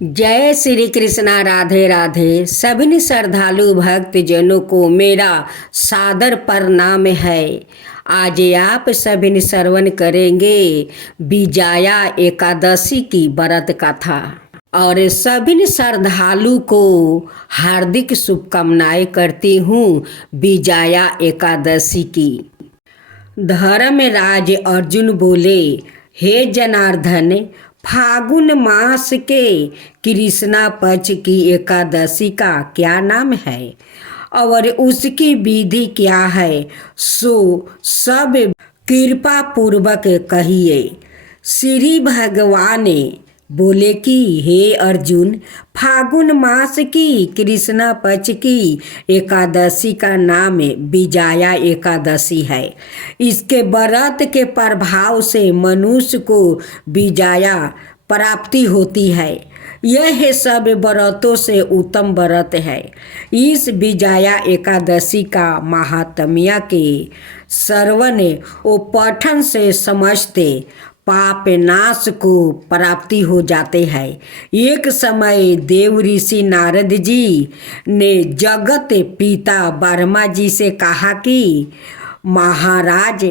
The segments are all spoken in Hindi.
जय श्री कृष्णा। राधे राधे। सभी श्रद्धालु भक्त जनों को मेरा सादर प्रणाम है। आज आप सभी श्रवण करेंगे विजया एकादशी की व्रत कथा और सभी श्रद्धालु को हार्दिक शुभकामनाएं करती हूँ विजया एकादशी की। धर्मराज अर्जुन बोले, हे जनार्दन, फागुन मास के कृष्णा पक्ष की एकादशी का क्या नाम है और उसकी विधि क्या है, सो सब कृपा पूर्वक कहिए। श्री भगवान बोले कि हे अर्जुन, फागुन मास की कृष्णा पक्ष की एकादशी का नाम विजया एकादशी है। इसके व्रत के प्रभाव से मनुष्य को विजया प्राप्ति होती है। यह सब व्रतों से उत्तम व्रत है। इस विजया एकादशी का महात्म्य के श्रवण व पठन से समझते पाप नाश को प्राप्ति हो जाते हैं। एक समय देव ऋषि नारद जी ने जगत पिता ब्रह्मा जी से कहा कि महाराज,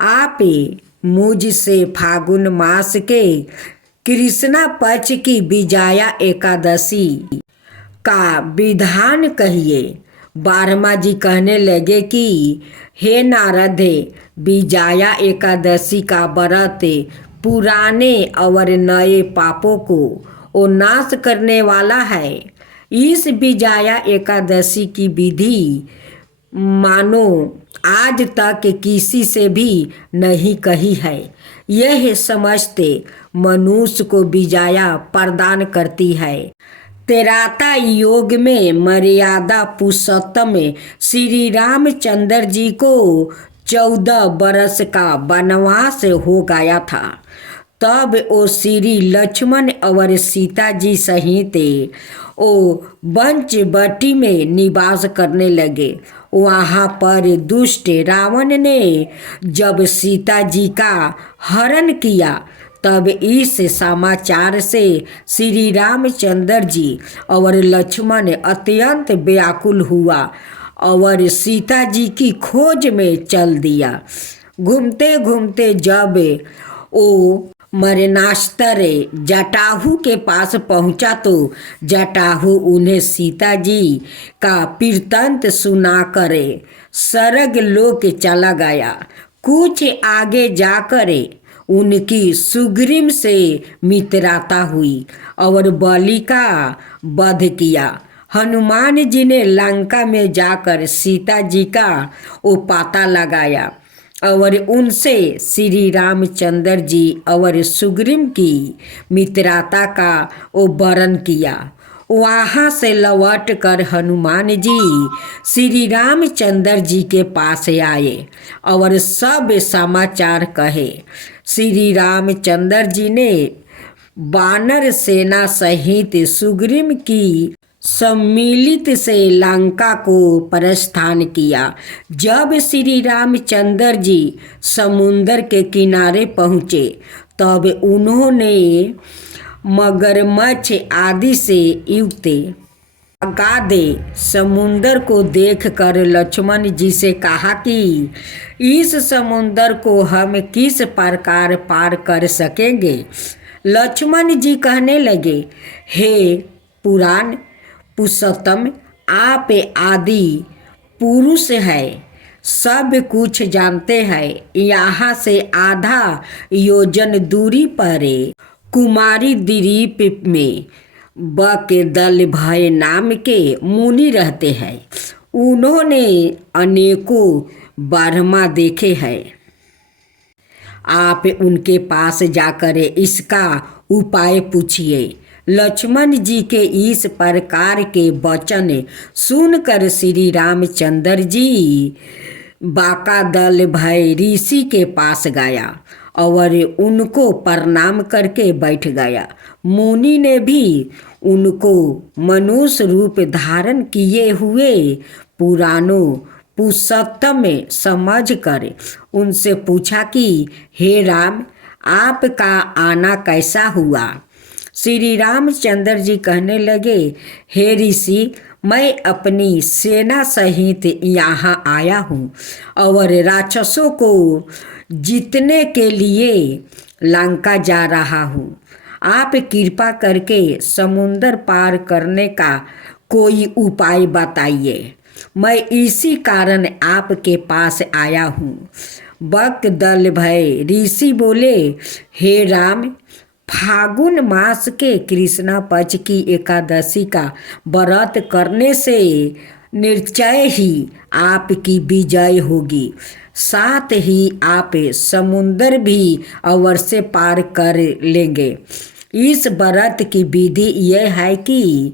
आप मुझसे फागुन मास के कृष्णा पक्ष की विजया एकादशी का विधान कहिए। ब्रह्मा जी कहने लगे कि हे नारद, विजया एकादशी का व्रत पुराने और नए पापों को नाश करने वाला है। इस विजया एकादशी की विधि मानो आज तक किसी से भी नहीं कही है। यह समझते मनुष्य को विजया प्रदान करती है। त्रेता योग में मर्यादा पुरुषोत्तम श्री रामचंद्र जी को 14 वर्ष का वनवास हो गया था। तब वो श्री लक्ष्मण और सीता जी सहित वो पंचवटी में निवास करने लगे। वहाँ पर दुष्ट रावण ने जब सीता जी का हरण किया, तब इस समाचार से श्री रामचंद्र जी और लक्ष्मण अत्यंत व्याकुल हुआ और सीता जी की खोज में चल दिया। घूमते घूमते जब वो मरणास्तर जटाहु के पास पहुंचा तो जटाहु उन्हें सीता जी का वृत्तांत सुनाकर स्वर्ग लोक चला गया। कुछ आगे जाकर उनकी सुग्रीव से मित्रता हुई और बलि का वध किया। हनुमान जी ने लंका में जाकर सीता जी का वो पता लगाया और उनसे श्री रामचंद्र जी और सुग्रीव की मित्रता का वो वर्णन किया। वहाँ से लौट कर हनुमान जी श्री रामचंद्र जी के पास आए और सब समाचार कहे। श्री रामचंद्र जी ने वानर सेना सहित सुग्रीव की सम्मिलित से लंका को प्रस्थान किया। जब श्री रामचंद्र जी समुद्र के किनारे पहुँचे, तब उन्होंने मगरमच्छ आदि से युक्त अगाधे समुद्र को देखकर लक्ष्मण जी से कहा कि इस समुद्र को हम किस प्रकार पार कर सकेंगे। लक्ष्मण जी कहने लगे, हे पुराण पुरुषोत्तम, आप आदि पुरुष है, सब कुछ जानते हैं। यहाँ से आधा योजन दूरी पर कुमारी द्वीप में बक दल भय नाम के मुनि रहते हैं। उन्होंने अनेकों ब्रह्मा देखे हैं। आप उनके पास जाकर इसका उपाय पूछिए। लक्ष्मण जी के इस प्रकार के वचन सुनकर श्री रामचंद्र जी बाका दल भय ऋषि के पास गया और उनको प्रणाम करके बैठ गया। मुनि ने भी उनको मनुष्य रूप धारण किए हुए पुराणों पुरुषोत्तम समझ कर उनसे पूछा कि हे राम, आपका आना कैसा हुआ। श्री रामचंद्र जी कहने लगे, हे ऋषि, मैं अपनी सेना सहित यहाँ आया हूँ और राक्षसों को जीतने के लिए लंका जा रहा हूँ। आप कृपा करके समुंदर पार करने का कोई उपाय बताइए। मैं इसी कारण आपके पास आया हूँ। बक दल भय ऋषि बोले, हे राम, फागुन मास के कृष्णा पक्ष की एकादशी का व्रत करने से निश्चय ही आपकी विजय होगी। साथ ही आप समुंदर भी अवश्य पार कर लेंगे। इस व्रत की विधि यह है कि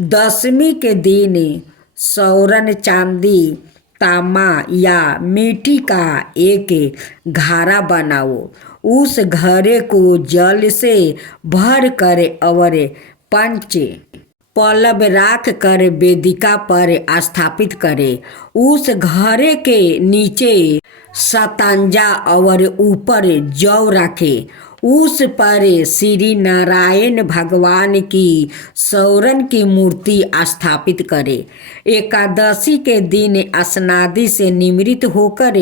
दशमी के दिन सौरन, चांदी, तांबा या मिट्टी का एक घड़ा बनाओ। उस घड़े को जल से भर कर और पंच पल्लव राख कर वेदिका पर स्थापित करें। उस घड़े के नीचे शतंजा और ऊपर जौ रखें। उस पर श्री नारायण भगवान की सौरन की मूर्ति स्थापित करें। एकादशी के दिन स्नादि से निमृत होकर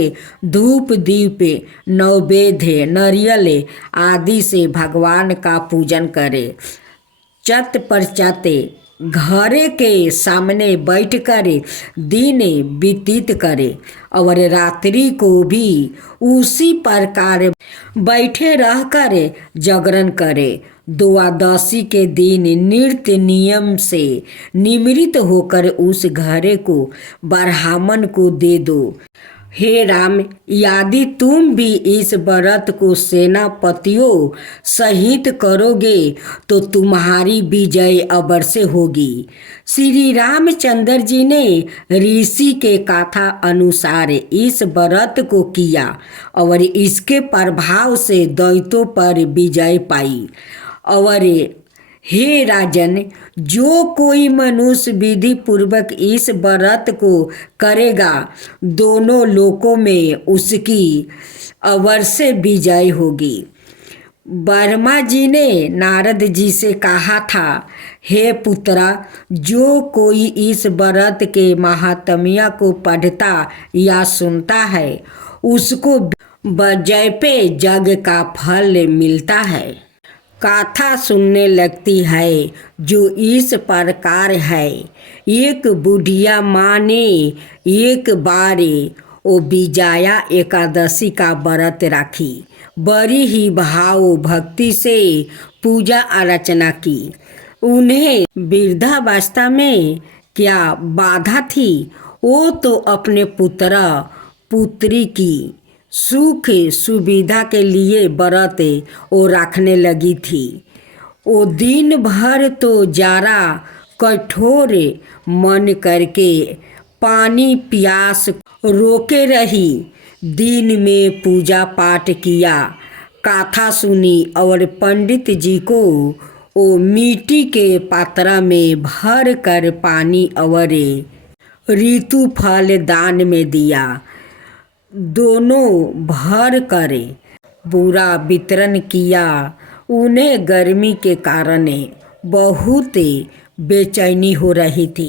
धूप, दीप, नैवेद्य, नारियल आदि से भगवान का पूजन करें। चत पश्चात घरे के सामने बैठकर दिन व्यतीत करे और रात्रि को भी उसी प्रकार बैठे रहकर जागरण करे। द्वादशी के दिन नृत्य नियम से निमृत होकर उस घरे को ब्राह्मण को दे दो। हे राम, यदि तुम भी इस व्रत को सेनापतियों सहित करोगे तो तुम्हारी विजय अवश्य होगी। श्री रामचंद्र जी ने ऋषि के कथा अनुसार इस व्रत को किया और इसके प्रभाव से दैत्यों पर विजय पाई। और हे राजन, जो कोई मनुष्य विधि पूर्वक इस व्रत को करेगा, दोनों लोकों में उसकी अवश्य विजय होगी। ब्रह्मा जी ने नारद जी से कहा था, हे पुत्रा, जो कोई इस व्रत के महात्म्य को पढ़ता या सुनता है, उसको विजय पे जग का फल मिलता है। कथा सुनने लगती है जो इस प्रकार है। एक बुढ़िया माँ ने एक बार वो विजया एकादशी का व्रत राखी। बड़ी ही भाव भक्ति से पूजा अर्चना की। उन्हें वृद्धावस्था में क्या बाधा थी? वो तो अपने पुत्र पुत्री की सुख सुविधा के लिए व्रत वो रखने लगी थी। वो दिन भर तो जारा कठोर मन करके पानी प्यास रोके रही। दिन में पूजा पाठ किया, कथा सुनी और पंडित जी को वो मिट्टी के पात्र में भर कर पानी और ऋतु फल दान में दिया। दोनों भर करे पूरा वितरण किया। उन्हें गर्मी के कारण बहुत बेचैनी हो रही थी।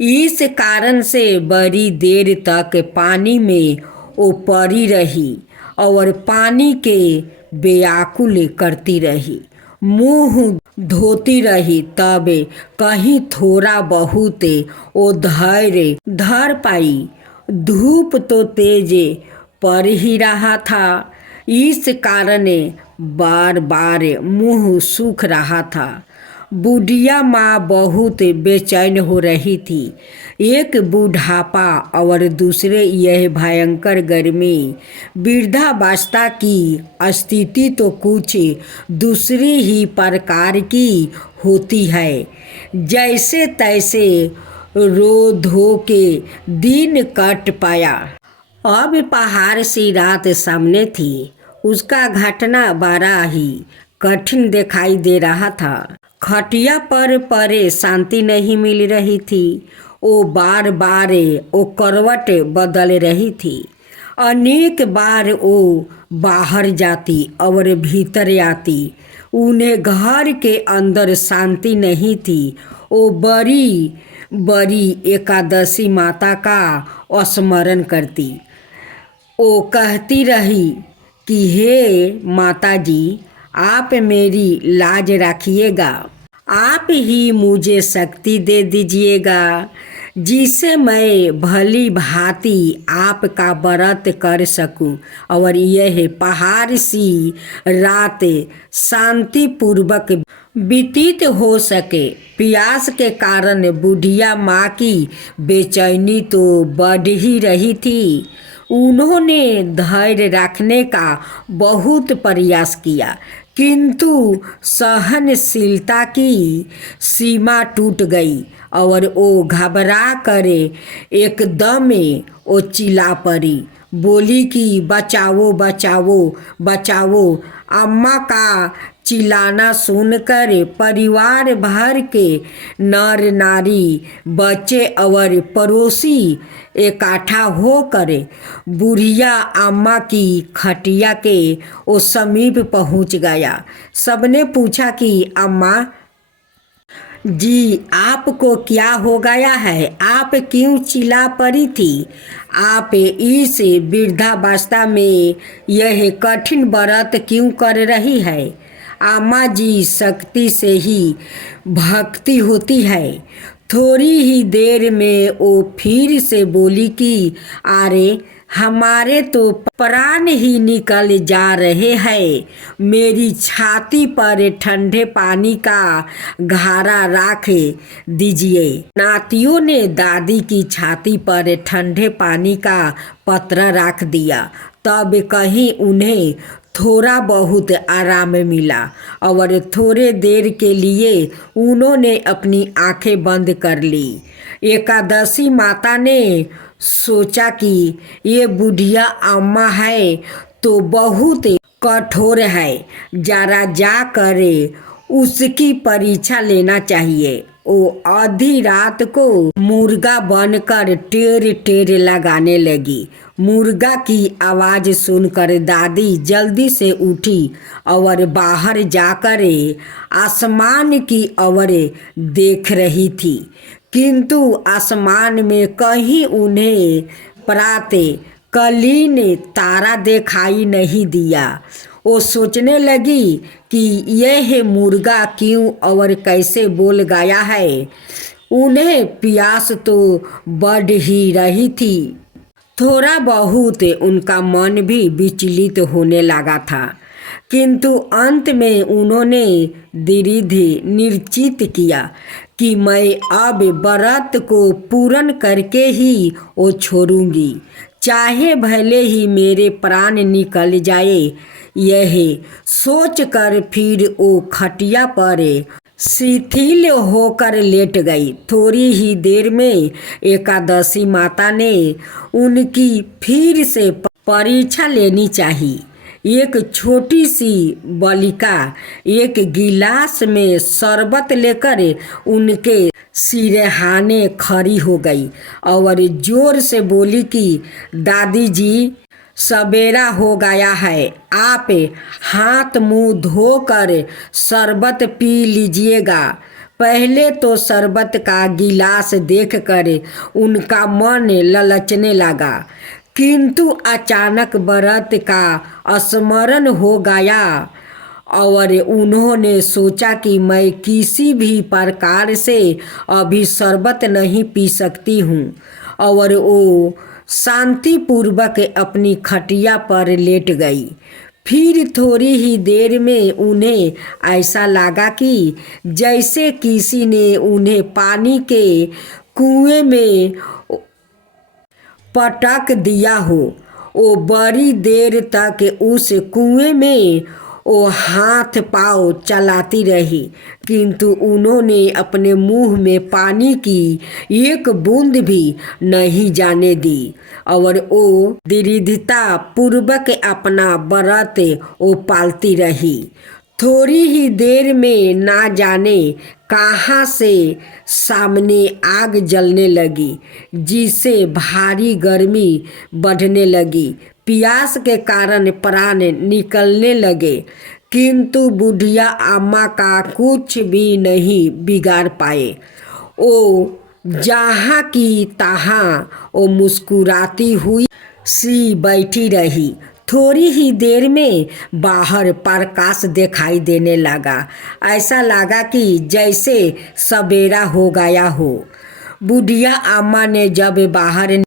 इस कारण से बड़ी देर तक पानी में वो पड़ी रही और पानी के व्याकुल करती रही, मुंह धोती रही। तब कहीं थोड़ा बहुत वो धैर्य धर पाई। धूप तो तेज पड़ ही रहा था, इस कारण बार बार मुंह सूख रहा था। बुढ़िया माँ बहुत बेचैन हो रही थी। एक बुढ़ापा और दूसरे यह भयंकर गर्मी। वृद्धावस्था की स्थिति तो कुछ दूसरी ही प्रकार की होती है। जैसे तैसे रो धो के दिन कट पाया। अब पहाड़ सी रात सामने थी। उसका घटना बड़ा ही कठिन दिखाई दे रहा था। खटिया पर परे शांति नहीं मिल रही थी। वो बार बार वो करवट बदल रही थी। अनेक बार वो बाहर जाती और भीतर आती। उन्हें घर के अंदर शांति नहीं थी। वो बड़ी बड़ी एकादशी माता का स्मरण करती। वो कहती रही कि हे माता जी, आप मेरी लाज रखिएगा, आप ही मुझे शक्ति दे दीजिएगा जिससे मैं भली भांति आपका व्रत कर सकूं और यह पहाड़ सी रात शांति पूर्वक व्यतीत हो सके। प्यास के कारण बुढ़िया माँ की बेचैनी तो बढ़ ही रही थी। उन्होंने धैर्य रखने का बहुत प्रयास किया, किंतु सहनशीलता की सीमा टूट गई और वो घबरा कर एकदम वो चिल्ला पड़ी, बोली कि बचाओ बचाओ बचाओ। अम्मा का चिल्लाना सुनकर परिवार भर के नर नारी, बच्चे और पड़ोसी इकट्ठा होकर बुढ़िया अम्मा की खटिया के वो समीप पहुंच गया। सबने पूछा कि अम्मा जी, आपको क्या हो गया है? आप क्यों चिल्ला पड़ी थी? आप इस वृद्धावस्था में यह कठिन व्रत क्यों कर रही है? अम्मा जी, शक्ति से ही भक्ति होती है। थोड़ी ही देर में वो फिर से बोली कि अरे, हमारे तो प्राण ही निकल जा रहे हैं। मेरी छाती पर ठंडे पानी का घारा रख दीजिए। नातियों ने दादी की छाती पर ठंडे पानी का पत्र रख दिया। तब कहीं उन्हें थोड़ा बहुत आराम मिला और थोड़े देर के लिए उन्होंने अपनी आंखें बंद कर ली। एकादशी माता ने सोचा कि ये बुढ़िया अम्मा है तो बहुत कठोर है, जरा जाकर उसकी परीक्षा लेना चाहिए। वो आधी रात को मुर्गा बनकर टेर टेर लगाने लगी। मुर्गा की आवाज़ सुनकर दादी जल्दी से उठी और बाहर जाकर आसमान की ओर देख रही थी, किंतु आसमान में कहीं उन्हें प्रातःकालीन तारा दिखाई नहीं दिया। वो सोचने लगी कि यह मुर्गा क्यों और कैसे बोल गया है। उन्हें प्यास तो बढ़ ही रही थी। थोड़ा बहुत उनका मन भी विचलित होने लगा था, किंतु अंत में उन्होंने दृढ़ निश्चित किया कि मैं अब व्रत को पूर्ण करके ही वो छोड़ूंगी, चाहे भले ही मेरे प्राण निकल जाए। यह सोचकर फिर वो खटिया पर शिथिल होकर लेट गई। थोड़ी ही देर में एकादशी माता ने उनकी फिर से परीक्षा लेनी चाहिए। एक छोटी सी बालिका एक गिलास में शरबत लेकर उनके सिरहाने खड़ी हो गई और जोर से बोली कि दादी जी, सवेरा हो गया है, आप हाथ मुंह धोकर शरबत पी लीजिएगा। पहले तो शरबत का गिलास देखकर उनका मन ललचने लगा, किंतु अचानक व्रत का स्मरण हो गया और उन्होंने सोचा कि मैं किसी भी प्रकार से अभी शरबत नहीं पी सकती हूँ, और वो शांतिपूर्वक अपनी खटिया पर लेट गई। फिर थोड़ी ही देर में उन्हें ऐसा लगा कि जैसे किसी ने उन्हें पानी के कुएं में पटक दिया हो। वो बड़ी देर तक उस कुएं में वो हाथ पाँव चलाती रही, किंतु उन्होंने अपने मुंह में पानी की एक बूंद भी नहीं जाने दी और वो दृढ़ता पूर्वक अपना व्रत वो पालती रही। थोड़ी ही देर में ना जाने कहाँ से सामने आग जलने लगी, जिससे भारी गर्मी बढ़ने लगी। प्यास के कारण प्राण निकलने लगे, किंतु बुढ़िया अम्मा का कुछ भी नहीं बिगाड़ पाए। ओ जहाँ की तहाँ ओ मुस्कुराती हुई सी बैठी रही। थोड़ी ही देर में बाहर प्रकाश दिखाई देने लगा। ऐसा लगा कि जैसे सवेरा हो गया हो। बुढ़िया अम्मा ने जब बाहर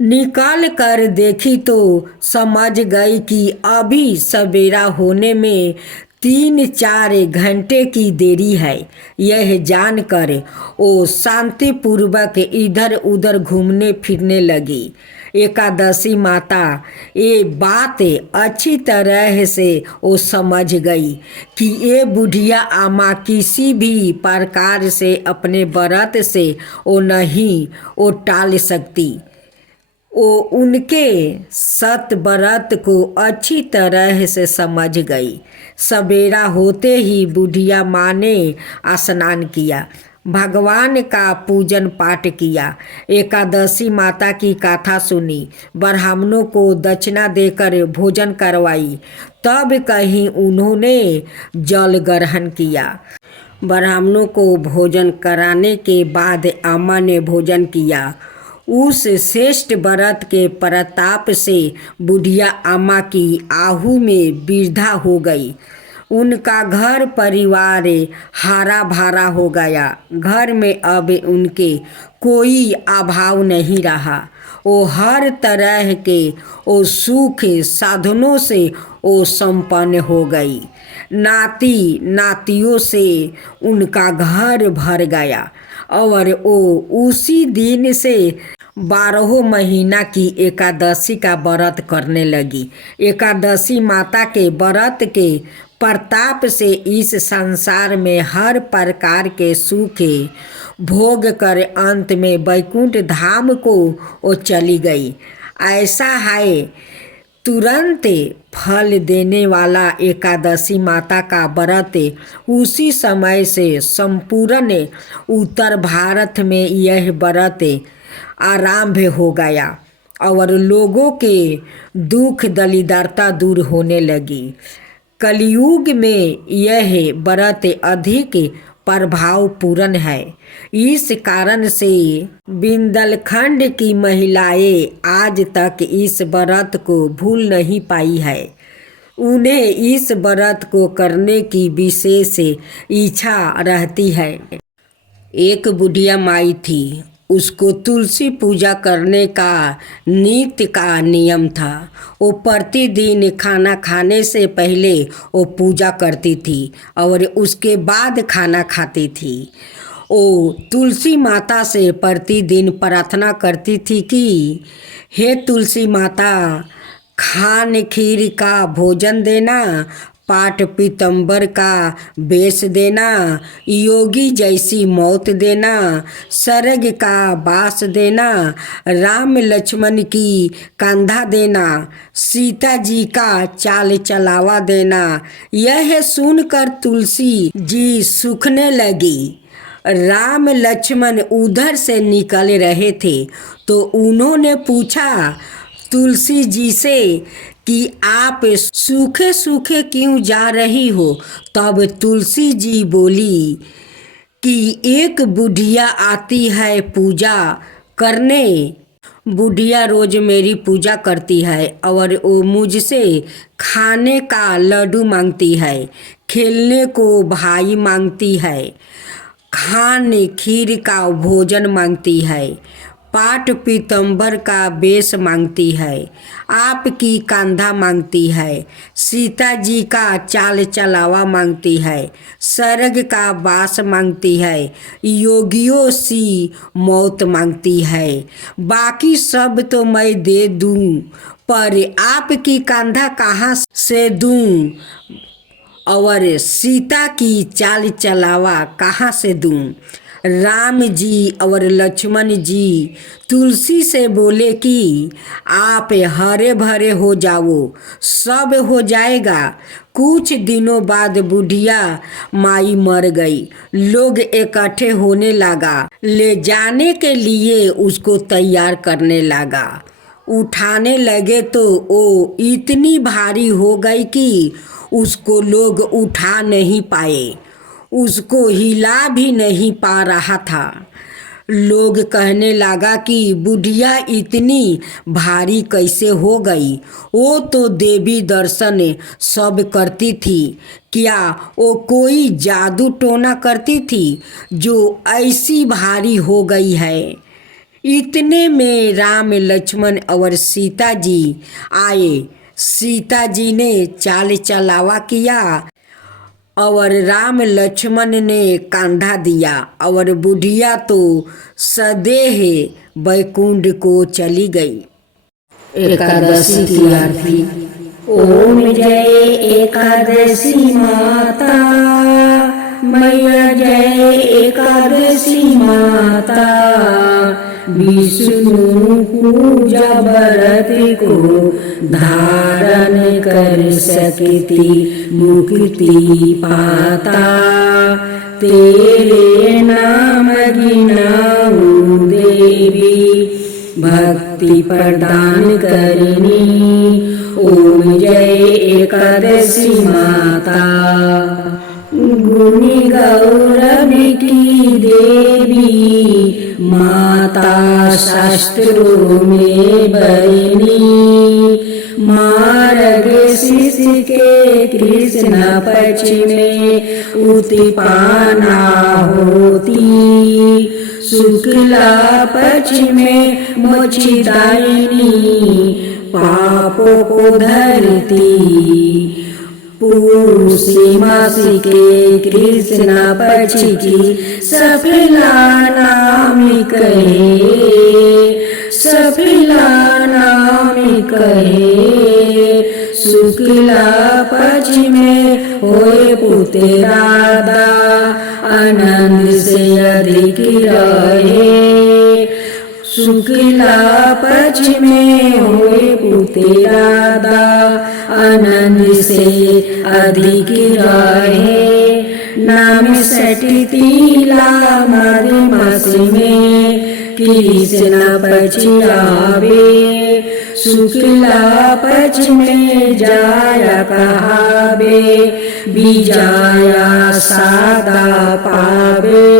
निकाल कर देखी तो समझ गई कि अभी सवेरा होने में 3-4 घंटे की देरी है। यह जानकर वो शांतिपूर्वक इधर उधर घूमने फिरने लगी। एकादशी माता ये बात अच्छी तरह से वो समझ गई कि ये बुढ़िया अम्मा किसी भी प्रकार से अपने व्रत से वो नहीं वो टाल सकती। वो उनके सत व्रत को अच्छी तरह से समझ गई। सवेरा होते ही बुढ़िया माँ ने स्नान किया, भगवान का पूजन पाठ किया, एकादशी माता की कथा सुनी, ब्राह्मणों को दक्षिणा देकर भोजन करवाई। तब कहीं उन्होंने जल ग्रहण किया। ब्राह्मणों को भोजन कराने के बाद अम्मा ने भोजन किया। उस श्रेष्ठ व्रत के प्रताप से बुढ़िया अम्मा की आहू में वृद्धा हो गई। उनका घर परिवार हरा भरा हो गया। घर में अब उनके कोई अभाव नहीं रहा। वो हर तरह के वो सुख साधनों से वो संपन्न हो गई। नाती नातियों से उनका घर भर गया और वो उसी दिन से 12 महीना की एकादशी का व्रत करने लगी। एकादशी माता के व्रत के प्रताप से इस संसार में हर प्रकार के सुख भोग कर अंत में वैकुंठ धाम को वो चली गई। ऐसा है तुरंत फल देने वाला एकादशी माता का व्रत उसी समय से संपूर्ण उत्तर भारत में यह व्रत आरंभ हो गया और लोगों के दुख दरिद्रता दूर होने लगी। कलयुग में यह व्रत अधिक प्रभावपूर्ण है। इस कारण से बुंदेलखंड की महिलाएं आज तक इस व्रत को भूल नहीं पाई है। उन्हें इस व्रत को करने की विशेष इच्छा रहती है। एक बुढ़िया माई थी। उसको तुलसी पूजा करने का नित्य का नियम था। वो प्रतिदिन खाना खाने से पहले वो पूजा करती थी और उसके बाद खाना खाती थी। वो तुलसी माता से प्रतिदिन प्रार्थना करती थी कि हे तुलसी माता, खान खीर का भोजन देना, पाट पीतम्बर का बेच देना, योगी जैसी मौत देना, स्वर्ग का वास देना, राम लक्ष्मण की कंधा देना, सीता जी का चाल चलावा देना। यह सुनकर तुलसी जी सूखने लगी। राम लक्ष्मण उधर से निकल रहे थे तो उन्होंने पूछा तुलसी जी से कि आप सूखे सूखे क्यों जा रही हो। तब तुलसी जी बोली कि एक बुढ़िया आती है पूजा करने। बुढ़िया रोज मेरी पूजा करती है और वो मुझसे खाने का लड्डू मांगती है, खेलने को भाई मांगती है, खाने खीर का भोजन मांगती है, पाट पीतम्बर का बेस मांगती है, आपकी कंधा मांगती है, सीता जी का चाल चलावा मांगती है, स्वर्ग का वास मांगती है, योगियों सी मौत मांगती है। बाकी सब तो मैं दे दूं, पर आपकी कंधा कहाँ से दूं और सीता की चाल चलावा कहाँ से दूं। राम जी और लक्ष्मण जी तुलसी से बोले कि आप हरे भरे हो जाओ, सब हो जाएगा। कुछ दिनों बाद बुढ़िया माई मर गई। लोग इकट्ठे होने लगा, ले जाने के लिए उसको तैयार करने लगा। उठाने लगे तो वो इतनी भारी हो गई कि उसको लोग उठा नहीं पाए, उसको हिला भी नहीं पा रहा था। लोग कहने लगा कि बुढ़िया इतनी भारी कैसे हो गई, वो तो देवी दर्शन सब करती थी, क्या वो कोई जादू टोना करती थी जो ऐसी भारी हो गई है। इतने में राम लक्ष्मण और सीता जी आए। सीता जी ने चाल चलावा किया और राम लक्ष्मण ने कांधा दिया और बुढ़िया तो सदेह बैकुंठ को चली गई। एकादशी की आरती। ओम जय एकादशी माता, मैया जय एकादशी माता। विष्णु पूजा व्रत को धारण कर सकती मुक्ति पाता। तेरे नाम गिनाऊं देवी, भक्ति प्रदान करनी। ओम जय एकादशी माता। गुणी गौरव की देवी माता, शास्त्रों में बरनी। मार्ग शीश के कृष्ण पक्ष में उत्पन्ना होती। शुक्ला पक्ष में मोक्षदायिनी, पापों को धरती। पूर्णिमा मासी के कृष्ण पक्ष की सफला नाम कहे, सफला नाम कहे। शुक्ला पक्ष में होए पुत्र राधा, आनंद से अधिक रहे। शुक्ला पक्ष में होए पुत्र राधा, आनंद से अधिक रहे। नाम सटतीला माघ मास में कृष्ण पक्ष आवे। शुक्ला पक्ष में जाया कहावे, विजाया सादा पावे।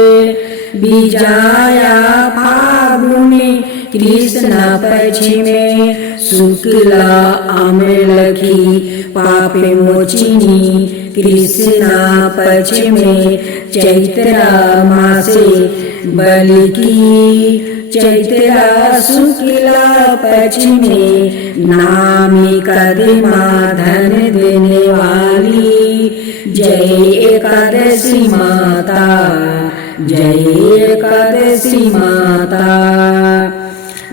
विजाया फागुनी कृष्ण पक्ष में, शुक्ला अमलखी पाप मोचिनी कृष्ण पक्ष में। चैत्रा मासे बलि की, चैत्रा शुक्ला पक्ष में। नामी कदमा धन देने वाली, जय एकादशी माता, जय एकादशी माता।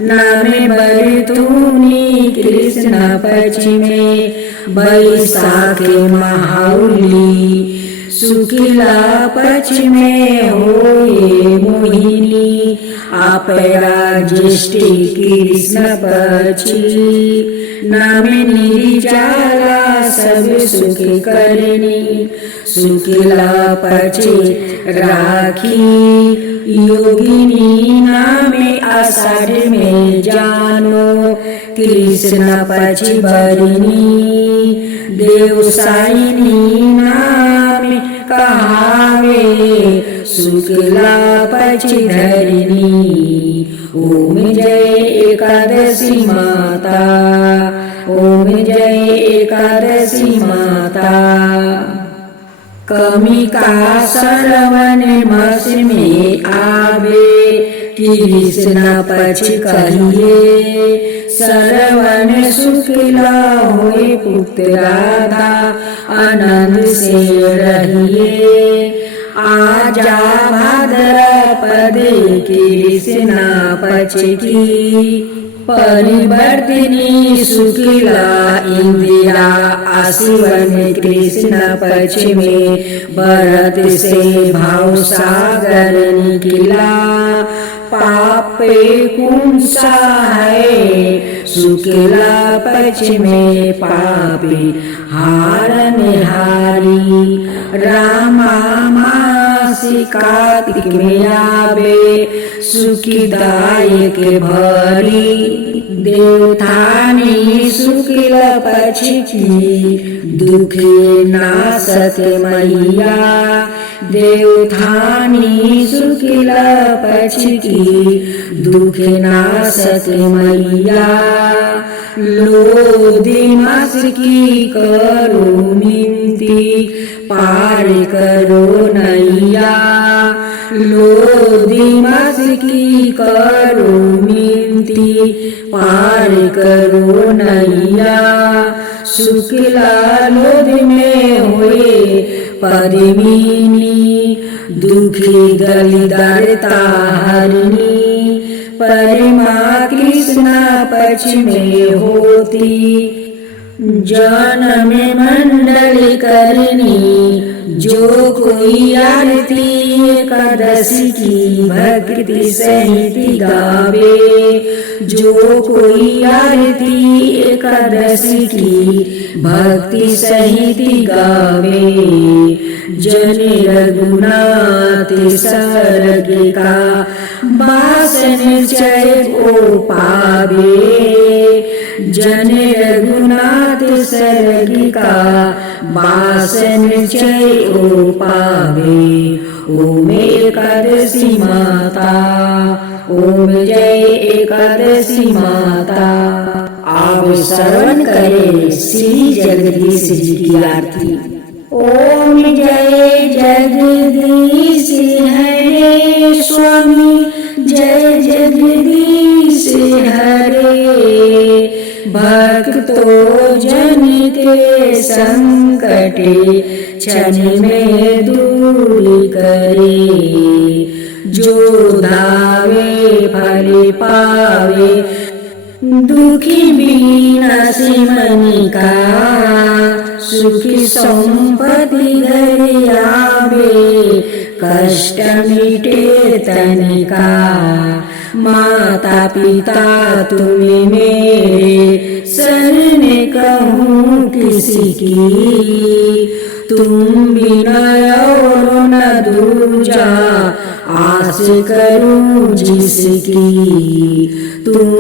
नामे बरतूनी कृष्ण पक्ष में, बैसाख महाउली। शुक्ला पक्ष में होए मोहिनी, आपरा ज्येष्ठी कृष्ण पक्षी। नामे निर्जला सब सुख करनी, शुक्ला पक्ष राखी। योगिनी नामे आषाढ़ में जानो, कृष्ण पक्ष बरनी। देवसायिनी नाम कहावे, शुक्ला पक्ष धरनी। ओम जय एकादशी माता, ओम जय एकादशी माता। कमी का श्रवण मास में आवे, कृष्ण पक्ष कहिए। श्रवण शुक्ला होए पुत्र राधा, आनंद से रहिए। आजा भाद्रपद कृष्ण पक्ष की, परिवर्तिनी शुक्ला इंदिरा आशिवन कृष्ण पक्ष में। व्रत से भाव सागर निकला, पापे कुंसा है। शुक्ला पक्ष में पापी हारन हारी, रामा मास मासी कार्तिक में आवे, सुखदायक भरी देवथानी शुक्ल पक्ष की, दुखे नाशक मैया देवथानी शुक्ल पक्ष की, दुखे नाशक मैया। लोधी मास की करो मिनती, पार करो नैया। लोधी मास की करो मिनती, पार करो नैया। शुक्ला लोध में हुए परिमीनी, दुखी दलिदरता हरनी, परमा कृष्णा पक्ष में होती। जन्म मंडल करनी, जो कोई आरती एकादशी की भक्ति सहित गावे, जो कोई आरती एकादशी की भक्ति सहित गावे। जन रघुनाथ सरग का वासन जय को पावे, जन रघुनाथ सरग का वासन जय ओ पावे। ओम एकादशी माता, ओम जय एकादशी माता। आप श्रवण करें श्री जगदीश जी की आरती। ओम जय जगदीश हरे स्वामी, जय जगदीश हरे। भक्तों जन के संकटे क्षण में दूर करे, जो धावे फल पावे, दुखी बीनासी मन का, सुखी संपत्ति घर आवे, कष्ट मिटे तन का। माता पिता तुम्हें मेरे शरण कहूँ किसी की, तुम बिना और न दूजा आस करूं जिसकी। तुम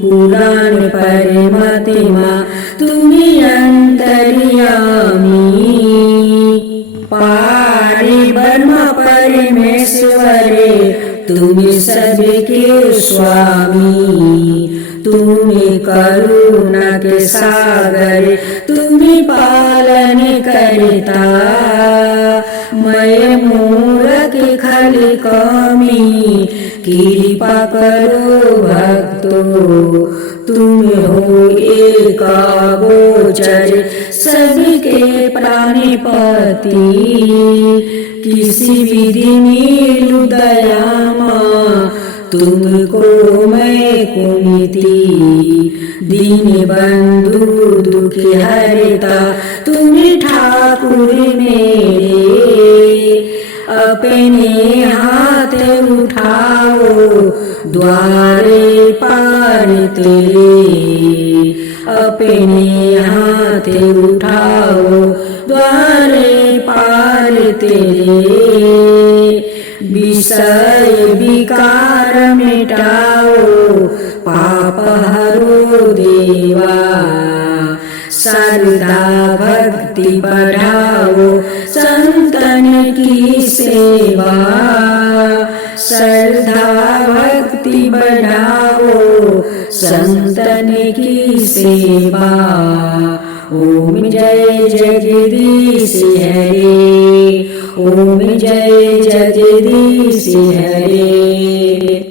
पुराण परमात्मा तुम्हें अंतर्यामी, पारे ब्रह्म परमेश्वरे तुम्हें सबके स्वामी। तुम्हें करुणा के सागर तुम्हें पालन करता, मैं मूर्ख खल कमी कृपा करो भक्तों। तुम हो एक गोचर सबके प्राणपति, किसी विधि मिलूं दयामा तुमको मैं कुमिति। दीन बंधु दुख हरता तुम ठाकुर मेरे, अपने हाथ उठाओ द्वारे पार तेरे। अपने हाथ उठाओ द्वारे पार तेरे। विषय विकार मिटाओ पाप हरो देवा। श्रद्धा भक्ति बढ़ाओ संतन की सेवा। श्रद्धा भक्ति बढ़ाओ संतन की सेवा। ओम जय जगदीश हरे, ओम जय जगदीश हरे।